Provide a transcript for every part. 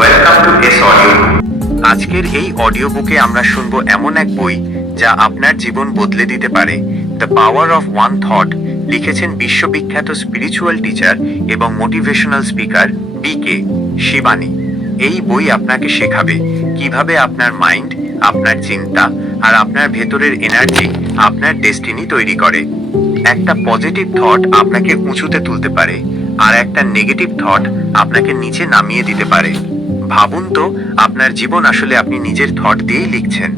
Welcome to S audio আজকের এই audio বুকে আমরা শুনব এমন এক বই যা আপনার জীবন বদলে দিতে পারে। The power of one thought লিখেছেন বিশ্ববিখ্যাত স্পিরিচুয়াল টিচার এবং motivational speaker B K Shivani এই বই আপনাকে শেখাবে কীভাবে আপনার মাইন্ড আপনার চিন্তা আর আপনার ভেতরের এনার্জি আপনার ডেস্টিনি তৈরি করে। একটা পজিটিভ থট আপনাকে উঁচুতে তুলতে পারে আর একটা নেগেটিভ থট আপনাকে নিচে নামিয়ে দিতে পারে। ভাবুন তো, আপনার জীবন আসলে আপনি নিজের থট দিয়েই লিখছেন।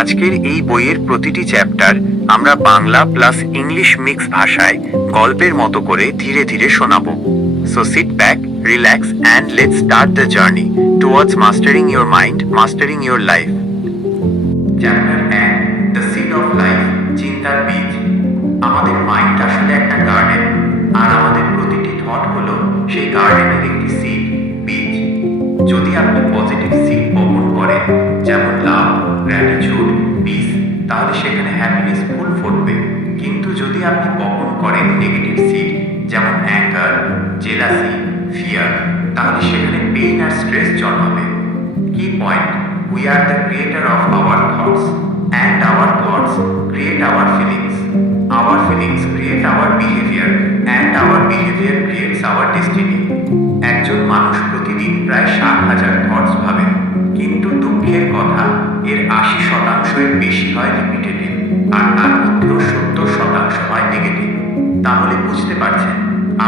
আজকের এই বইয়ের প্রতিটি চ্যাপ্টার আমরা বাংলা প্লাস ইংলিশ মিক্স ভাষায় গল্পের মতো করে ধীরে ধীরে শোনাবো। So sit back relax and let's start the journey towards mastering your mind mastering your life chapter এক দ্য সিড অফ লাইফ চিন্তার বীজ আমাদের মাইন্ড আসলে একটা গার্ডেন আর আমাদের প্রতিটি থট হলো সেই গার্ডেনের যদি আপনি পজিটিভ সিক বপন করেন, যেমন লাভ গ্র্যাটিচিউড পিস তাহলে সেখানে হ্যাপিনেস ফুল ফুটবে। কিন্তু যদি আপনি বপন করেন নেগেটিভ সিট যেমন অ্যাঙ্কার জেলাসি ফিয়ার তাহলে সেখানে পেইন আর স্ট্রেস জন্মাবে। Key point we are the creator of our thoughts and our thoughts create our feelings our feelings create our behaviour and our behaviour create প্রায় ষাট হাজার thoughts ভাবেন কিন্তু দুঃখের কথা, এর আশি শতাংশের বেশি হয় রিপিটেটিভ আর তার মধ্যেও সত্তর শতাংশ হয় নেগেটিভ তাহলে বুঝতে পারছেন,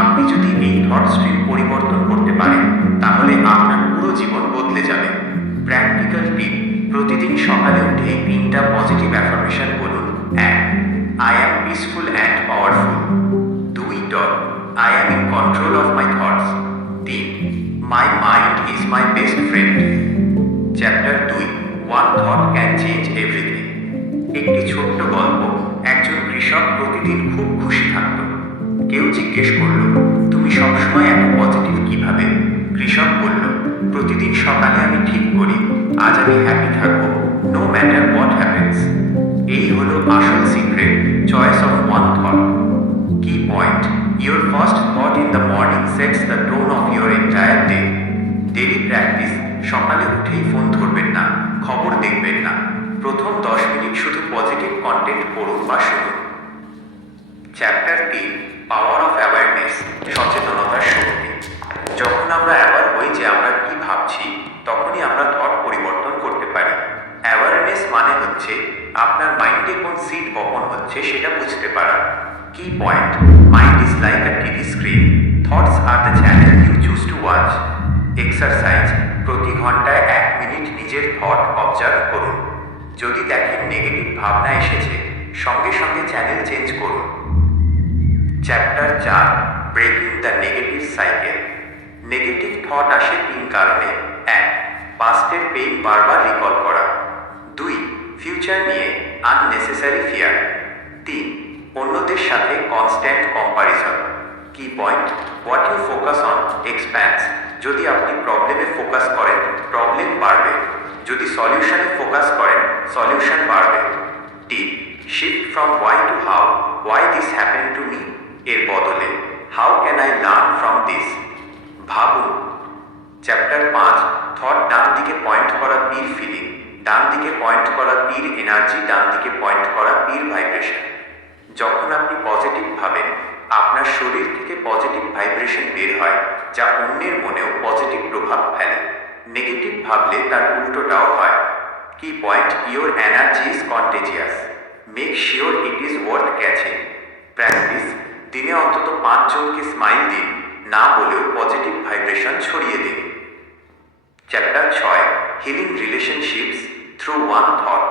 আপনি যদি এই থট স্ট্রিম পরিবর্তন করতে পারেন, তাহলে আপনার পুরো জীবন বদলে যাবে। প্র্যাকটিক্যাল টিপ প্রতিদিন সকালে উঠে তিনটা পজিটিভ অ্যাফার্মেশন বলুন। এক মাই বেস্ট ফ্রেন্ড চ্যাপ্টার দুই one thought can change everything একটি ছোট্ট গল্প। একজন কৃষক প্রতিদিন খুব খুশি থাকত। কেউ জিজ্ঞেস করল, তুমি সবসময় এত পজিটিভ কীভাবে? কৃষক বলল, প্রতিদিন সকালে আমি ঠিক করি, আজ আমি হ্যাপি থাকব নো ম্যাটার হোয়াট হ্যাপেন্স এই হলো আসল secret choice of one thought key point your first thought in the morning sets the tone of your entire day daily practice সকালে উঠেই ফোন ধরবেন না, খবর দেখবেন না। প্রথম দশ মিনিট শুধু পজিটিভ কন্টেন্ট পড়ুন বা শুনুন। চ্যাপ্টার তিন পাওয়ার অফ অ্যাওয়ারনেস সচেতনতার শক্তি। যখন আমরা অ্যাওয়ার হই যে আমরা কি ভাবছি, তখনই আমরা থট পরিবর্তন করতে পারি। অ্যাওয়ারনেস মানে হচ্ছে, আপনার মাইন্ডে কোন সিট বপন হচ্ছে সেটা বুঝতে পারা। Key point mind is like a TV screen thoughts R the channel you choose to watch exercise প্রতি ঘন্টায় এক মিনিট নিজের থট অবজার্ভ করুন। যদি দেখেন নেগেটিভ ভাবনা এসেছে, সঙ্গে সঙ্গে চ্যানেল চেঞ্জ করুন। চ্যাপ্টার চার breaking the negative cycle negative thought আসে তিন কারণে। এক পাস্টের পেইন বারবার রিকল করা। দুই ফিউচার নিয়ে আননেসেসারি ফিয়ার তিন, অন্যদের সাথে constant comparison key point what you focus on expands যদি আপনি প্রবলেমে ফোকাস করেন প্রবলেম বাড়বে। যদি সলিউশনে ফোকাস করেন সলিউশন বাড়বে। Tip shift from why to how why this happen to me এর বদলে how can I learn from this ভাবুন। চ্যাপ্টার পাঁচ থট ডান দিকে পয়েন্ট করা পীর ফিলিং ডান দিকে পয়েন্ট করা পীর এনার্জি ডান দিকে পয়েন্ট করা পীর ভাইব্রেশন যখন আপনি পজিটিভ ভাবেন আপনার শরীর থেকে পজিটিভ ভাইব্রেশন বের হয়, যা অন্যের মনেও পজিটিভ প্রভাব ফেলে। নেগেটিভ ভাবলে তার উল্টোটাও হয়। Key point your energy is contagious make sure it is worth catching practice দিনে অন্তত পাঁচজনকে স্মাইল দিন, না বলেও পজিটিভ ভাইব্রেশন ছড়িয়ে দিন। চ্যাপ্টার ছয় healing relationships through one thought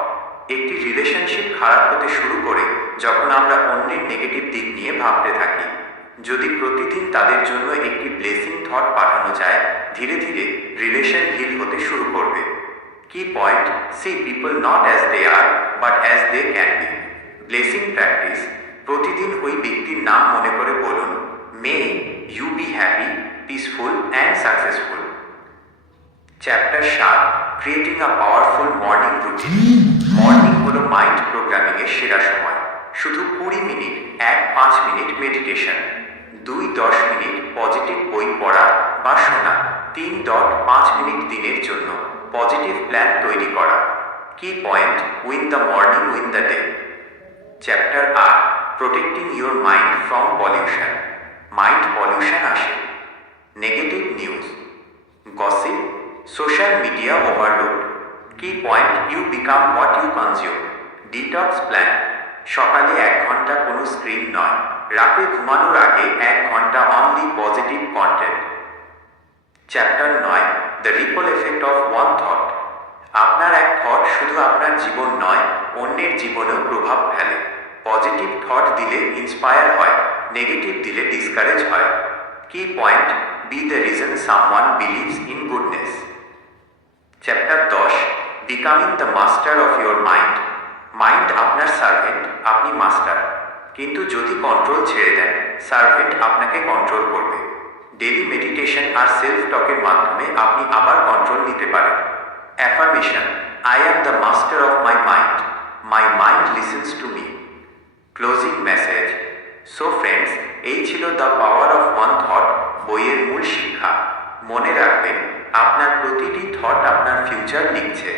একটি রিলেশনশিপ খারাপ হতে শুরু করে যখন আমরা অন্যের নেগেটিভ দিক নিয়ে ভাবতে থাকি। যদি প্রতিদিন তাদের জন্য একটি ব্লেসিং থট পাঠানো যায়, ধীরে ধীরে রিলেশন হিল হতে শুরু করবে। Key point see people not as they are but as they can be blessing practice প্রতিদিন ওই ব্যক্তির নাম মনে করে বলুন may you be happy peaceful and successful chapter সাত। Creating a powerful morning routine হলো মাইন্ড প্রোগ্রামিং এর সেরা সময়। শুধু কুড়ি মিনিট, এক পাঁচ মিনিট মেডিটেশন, দুই দশ মিনিট পজিটিভ বই পড়া বা শোনা, তিন ডট পাঁচ মিনিট দিনের জন্য পজিটিভ প্ল্যান তৈরি করা। Key point? Win the morning, win the day. Chapter আট, protecting your mind from pollution mind pollution আসে negative news gossip social media overload key become what you consume detox plan সকালে এক ঘণ্টা কোনো screen নয়। রাতে ঘুমানোর আগে এক ঘণ্টা অনলি পজিটিভ কন্টেন্ট চ্যাপ্টার নয় the ripple effect of one thought আপনার এক থট শুধু আপনার জীবন নয়, অন্যের জীবনেও প্রভাব ফেলে। পজিটিভ থট দিলে ইন্সপায়ার হয় নেগেটিভ দিলে ডিসকারেজ হয়। Key point be the reason someone believes in goodness chapter দশ becoming the master of your mind mind আপনার সার্ভেন্ট আপনি মাস্টার কিন্তু যদি কন্ট্রোল ছেড়ে দেন সার্ভেন্ট আপনাকে কন্ট্রোল করবে। ডেলি মেডিটেশন আর সেলফ টকের মাধ্যমে আপনি আবার কন্ট্রোল নিতে পারেন। Affirmation I am the master of my mind my mind listens to me closing message so friends এই ছিল the power of one thought বইয়ের মূল শিক্ষা। মনে রাখবেন, আপনার প্রতিটি থট আপনার ফিউচার লিখছে।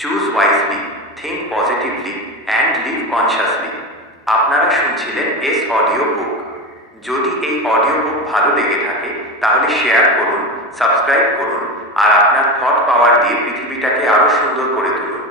Choose wisely think positively and live consciously আপনারা শুনছিলেন এস অডিও বুক। যদি এই অডিও বুক ভালো লেগে থাকে, তাহলে শেয়ার করুন, সাবস্ক্রাইব করুন, আর আপনার থট পাওয়ার দিয়ে পৃথিবীটাকে আরও সুন্দর করে তুলুন।